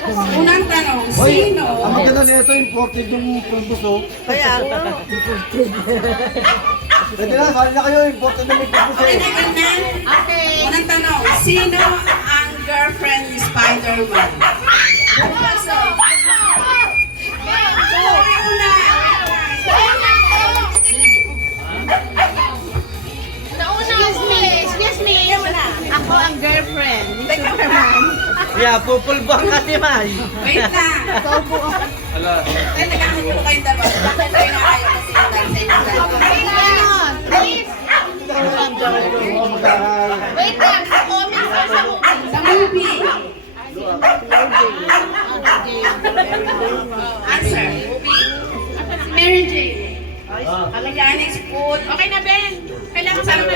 Unang tanong, sino? Ang maganda nito, imported yung pulbos, oh. Kaya nga. Pwede na, sali na kayo, imported yung pulbos, Okay, eh. na, ganyan. Okay. Unang tanong, sino ang girlfriend ni Spider-Man? Excuse me. Ako ang girlfriend ni Superman. Yeah, pupulbang ka si May. Wait lang. Ay, nagkakagulo kayong dalawa. Bakit kayo na kayo kasi yung Ganon. Please. Wait lang. Sa comics or sa movie? Sa movie. Answer. Movie? Mary Jane. Mechanics food. Okay na, Ben. Kailangan sa naman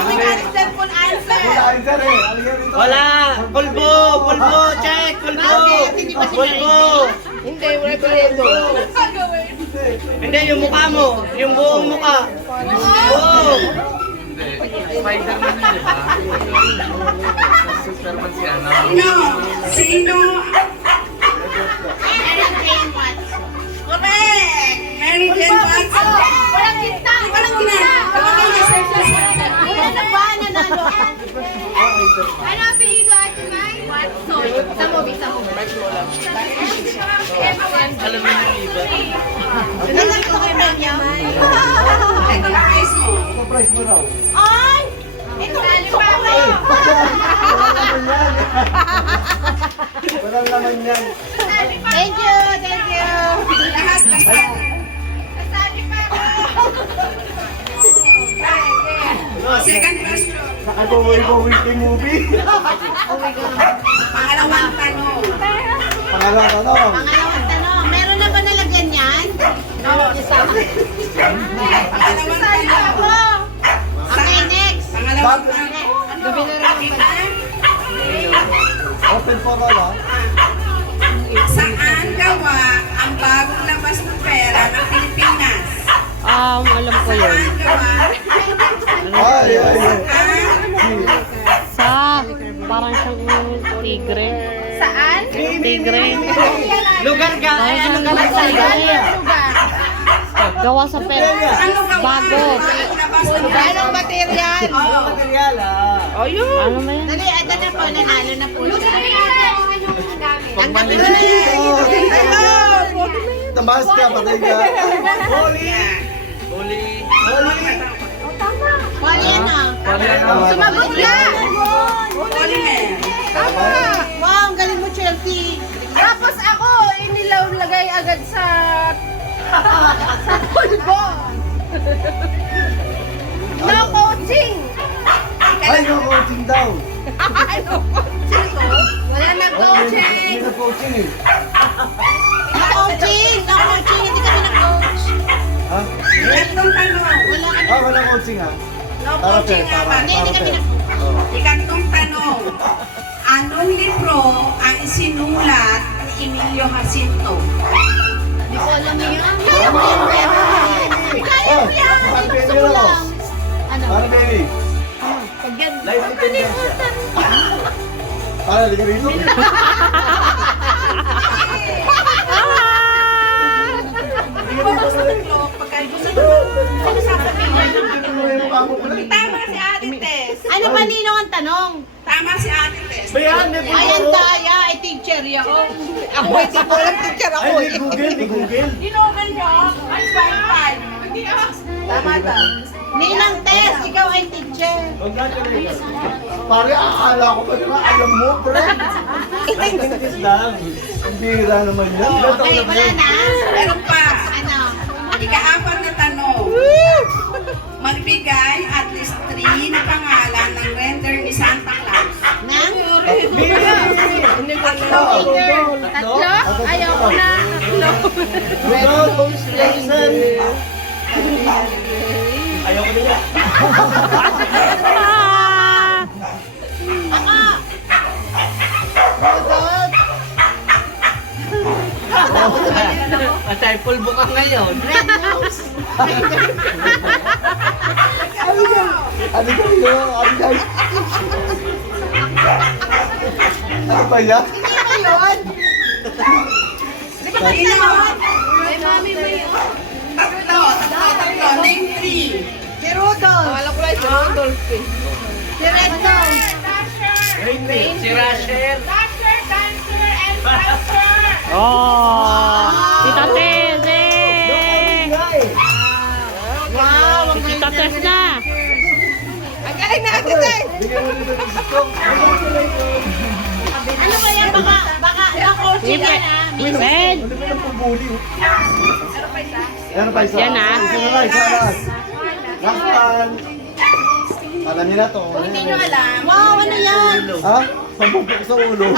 Mechanics din full answer. Answer, eh. Halika rito. Wala! Pulbo! Pulbo! Check! Pulbo! Pulbo! Hindi, wala ko Hindi, yung mukha mo. Yung buong mukha. Oo! Spider-Man yun, di ba? Superman si ano. Sino? Mary Jane Watson. Correct! Mary Jane Watson. Walang kita! Walang gina. Kapag niya sa Ano ba? Nanalo? Ano ang apelido at May? Watson. Sa movie, sa movie. Alam mo yung iba. Ano lang ito kay Manya? Ito na prize mo. Ano price mo raw? Ay! Ito galing pa ako. Walang laman yan. Thank you, thank you. Lahat kasama. Kasali pa ako. Second question. Nakagawa-gawa yung movie. Pangalawang tanong. Pangalawang tanong. Pangalawang tanong, meron na ba nalagyan yan? Pangalawang tanong. Okay, next. Pangalawang tanong. Gabi na rin Open for all, ha? Saan gawa ang bagong labas ng pera ng Pilipinas? Alam ko yun. Saan gawa? Ay, ay, ay. Sa, parang siyang tigre. Saan? Tigre. Lugar ka! Ay, ano ka lang sa Lugar. Gawa sa pera. Ano gawa Bago. ang bagong labas ng pera? Anong material? Oo. Material, ah. Ano ba yan? Dali, ito na po, nanalo na po siya. Ang gabi na yan. Hello! Tamas ka, patay ka. Huli! Huli! Wali na. Tama. Sumagot ka! Polymer. Tama! Wow, ang galing mo, Chelsea. Tapos ako, inilagay agad sa pulbo. No coaching! Ay, no coaching daw. Ano coaching ko? Wala na coaching! Hindi na coaching, eh. No coaching! No coaching! Hindi kami na-coach. Ha? Ikatlong tanong. Wala kami. Ah, wala coaching, ha? No Para coaching fair, naman. Hindi kami na-coach. Ikatlong tanong. Anong libro ang isinulat ni Emilio Jacinto? Hindi ko alam yun. Kaya mo yan. Kaya mo yan. Parang baby Gusto ko lang, oh. lang. Ano? Parang baby. Pag yan. Life sentence. Para, liga rito. Tama si Ate Tess. Ano pa Ninong ang tanong? Tama si Ate Tess. Bayan, may Ayan daya, ay teacher ako. Ako hindi ko alam teacher ako. Ay, may Google, may Google. Ginogan niyo? Ay, 5-5. Hindi ah. Tama daw. Ninang Tess, ikaw ay teacher. Congratulations. Pare, akala ko ba naman alam mo, pre? Scientist lang. Ang bihira naman yan. Ilan taon Okay, na ba wala yan? na. Meron pa. Ano? Ika-apat na tanong. Magbigay at least 3 na pangalan ng render ni Santa Claus. Nang? Tatlo. Tatlo? Ayaw ko na. Congratulations! Ayaw ko nila. Atay, pulbo ka ngayon. Red nose. Ano ka? Ano ka? Ano ka? Ano ba yan? Ilan? May mami ba yun? Tatlo. Name 3. Si Rudolph. Si Redstone. Si Rachel. Oh! Tita Tess! Eh! Wow, Si Tita Tess na! ang galing na ate Tay. Bigyan mo dito ng gusto. Ano ba yan? Baka coach yan ah. Ben! Ano ba yung pabuli? Meron pa isa. Yan, ah. Isa na lang, isa na lang. Last one. Alam niyo na to. Hindi nyo alam. Wow, ano yan? Ha? Pambubok sa ulo.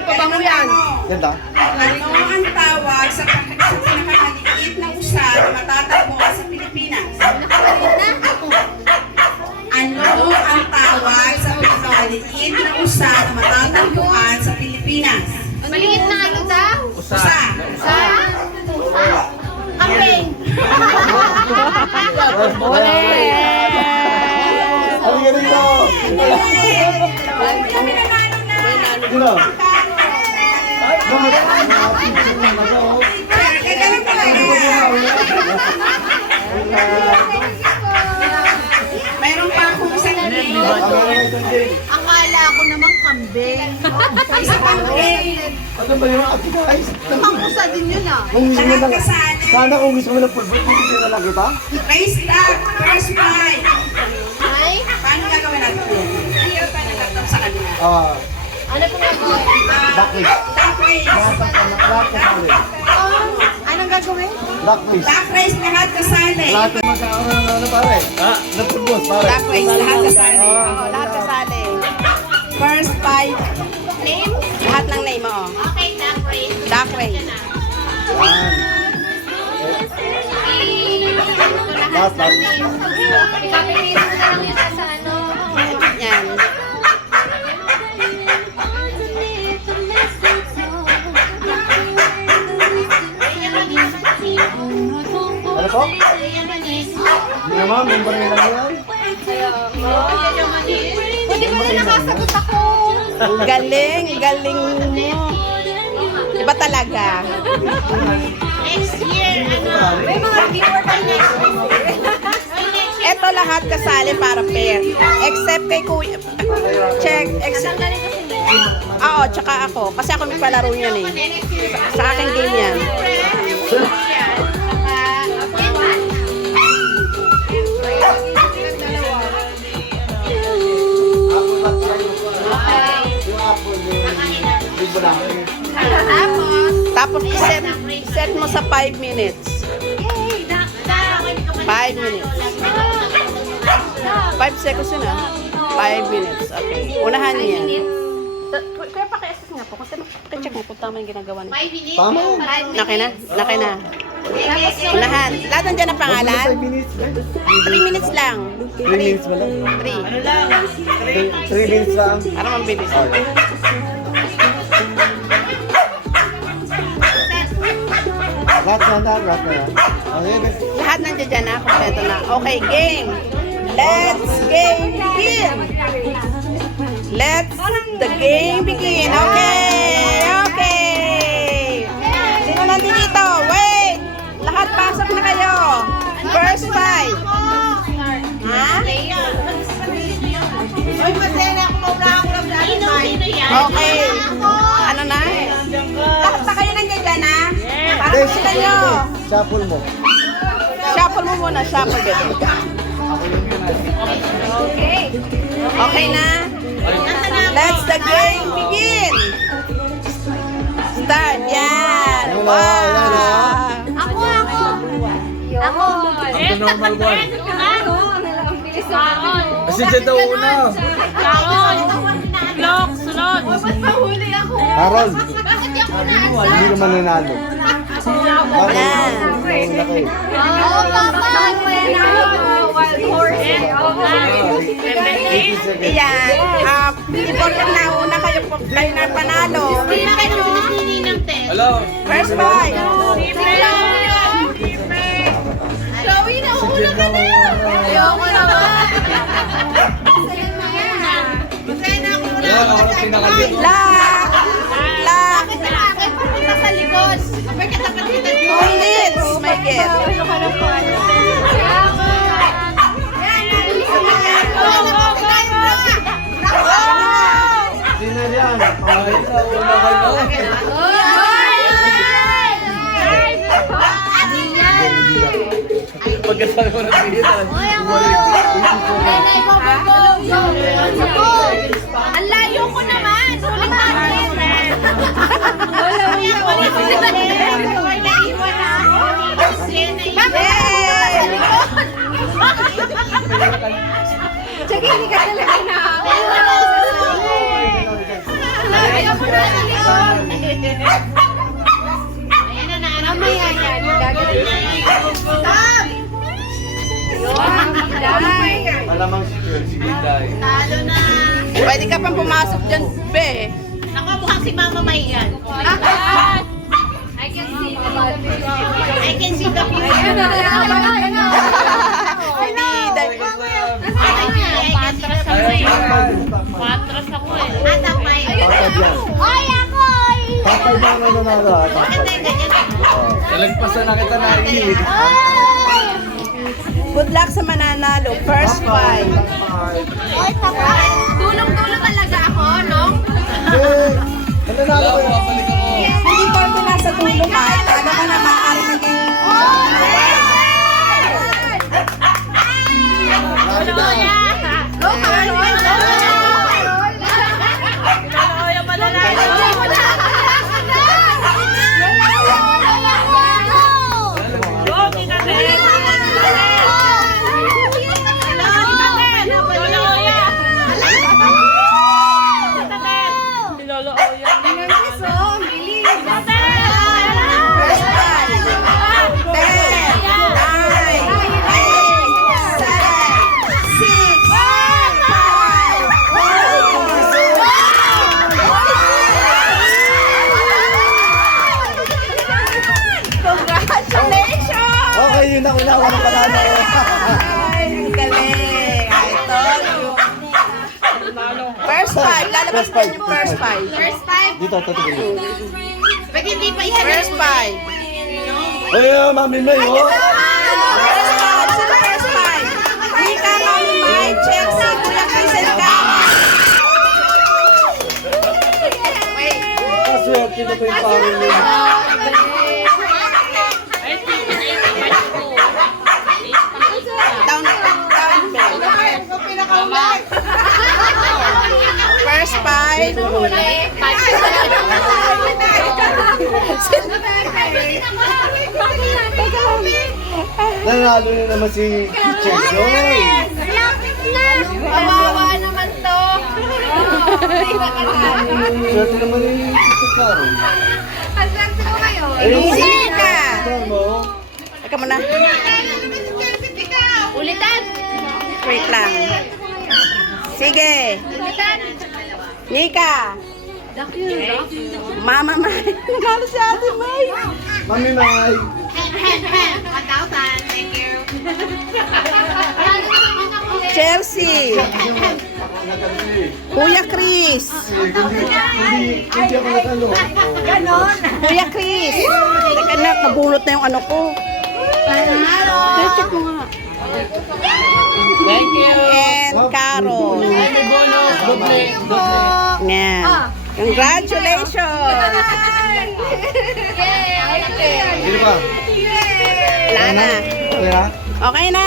Pabango yan. Ganda. Ano ang tawag sa pinakamaliit na usa na matatagpuan sa Pilipinas? Ano ang tawag sa pinakamaliit na usa na matatagpuan sa Pilipinas? Maliit na ano daw? Usa. Sa? Kambing. Ulit! Ano ganun mo? Sino? Mayroon pa akong isang game. Akala ko naman kambing. Isa pang game. Ano ba yung ate guys? Pangkusa din yun ah. Kung gusto mo lang, sana kung gusto mo lang pulbot, hindi na lang kita. Race duck, first fight. Ay? Paano gagawin natin yun? Hirap pa natatap sa kanila. Ano pong gagawin? Duck race. Duck race. Anong gagawin? Duck race. Duck race, lahat kasali. Lahat ng magkakaroon ng ano pare? Ha? Nagpulbot pare. Duck race, lahat kasali. Oo, lahat kasali. First fight, Name? lahat ng name mo. Okay, duck race. Duck race. Last one. Ipapiliin mo na lang yan sa ano. Yan. Ano po? Hindi naman, member nila yan. Pwede mo na nakasagot ako. Galing, galing mo. Iba talaga. Next year, ano? May mga viewer tayo next year. Ito lahat kasali para pair. Except kay Kuya. Check. Except. Oo, tsaka ako. Kasi ako may palaro yan eh. Sa aking game yan. Tapos set mo sa 5 minutes. 5 minutes. 5 seconds yun ah. 5 minutes. Okay. Unahan niya. Kaya paki-assess nga po. Kasi check mo kung tama yung ginagawa niya. 5 minutes? Tama. Naki na? Naki na. Unahan. Lahat nandiyan ang pangalan? 5 minutes ba? 3 minutes lang. 3 minutes ba lang? 3. 3 minutes lang. Para mabilis. Lahat na na, lahat na. Okay, Lahat nandiyan dyan na. Kompleto na. Okay, game. Let's game begin. Let's the game begin. Okay. Okay. Sino nandito dito? Wait. Lahat pasok na kayo. First fight. Ha? Uy, masaya ako mauna ako ng Okay. Ano na? Lahat pa kayo nandiyan dyan na? Para sila nyo. shuffle mo. Shuffle mo muna. Shuffle dito. Okay. Okay na? Let's the game begin. Start. Yan. Wow. Ako. The normal one. Kasi dyan daw una. Lock, sunod! Mahuli ako. Harold, Bakit yung hindi naman nanalo. Bakit? Yan. Nauna kayo. Oo, papa. Wild horse. Yan. Important na una kayo na panalo. Hindi na kayo humihingi ng test. Hello. First fight. Chloe, nauna ka na. Ayoko naman. Masaya na ako na. ako ng pinakalit. Luck! Luck! Pakita sa likod. Two leads, Michael. Dinner yan. Ay, nauna kayo. Pagkasal ko ng pinsan. Ang layo ko naman. Ulit natin. Sige, hindi ka talaga na. Layo ko na sa likod. Ayan na, mamaya yan. Gagawin na. Stop! Malamang si Chelsea Gilday. Talo na. Pwede ka pang pumasok dyan, be. Naku, mukhang si Mama May yan. I can see the I can see the Patras ako eh. Patras ako eh. Anak May. Patay yan. Ay, ako! Patay ba na nanalo? Bakit na ganyan? Talagpasan na kita na ilig. Good luck sa mananalo. First five. Ay, tapos. Tulong-tulong talaga ako, no? Eh, ano nanalo Wala, ko yan? babalik ako. Hindi ko ito nasa tulong kahit ano ka na maaari maging... Lolo Oya. First five. 10, 9, 8, 7, 6, 5, 4, Congratulations! Okay, yun ang una ng panalo. Ay, ang galing. I told you. First five. Lalabas First din five, yung first first five. First five. Dito, tatigil. Pag hindi pa yan. First five. Ay, Mami May, oh. First five. Sino first five? Mika, Mami May, Chelsea, Kuya Chris, and Kama. Wait. Kaswerte na po yung family. Ay, tita na yung part ko. Down, down, First five. Nanalo na naman si Chenjoy. Kawawa naman to. Swerte naman ni Tito Carol. Ang swerte ko ngayon. Ayun, Mika. ito mo. Teka muna. Ulitan. Wait lang. Sige. Ulitan. Nika. Mama May. Nanalo si Ate May. Mami May. 1,000. Thank you. Chelsea. Kuya Chris. Hindi ako natalo. Kuya Chris. Teka na, nabunot na yung ano ko. Check mo nga. Thank you. And Carol. May bonus. Doble. Yan. Congratulations. Sino pa? Wala na. Okay na? Okay na.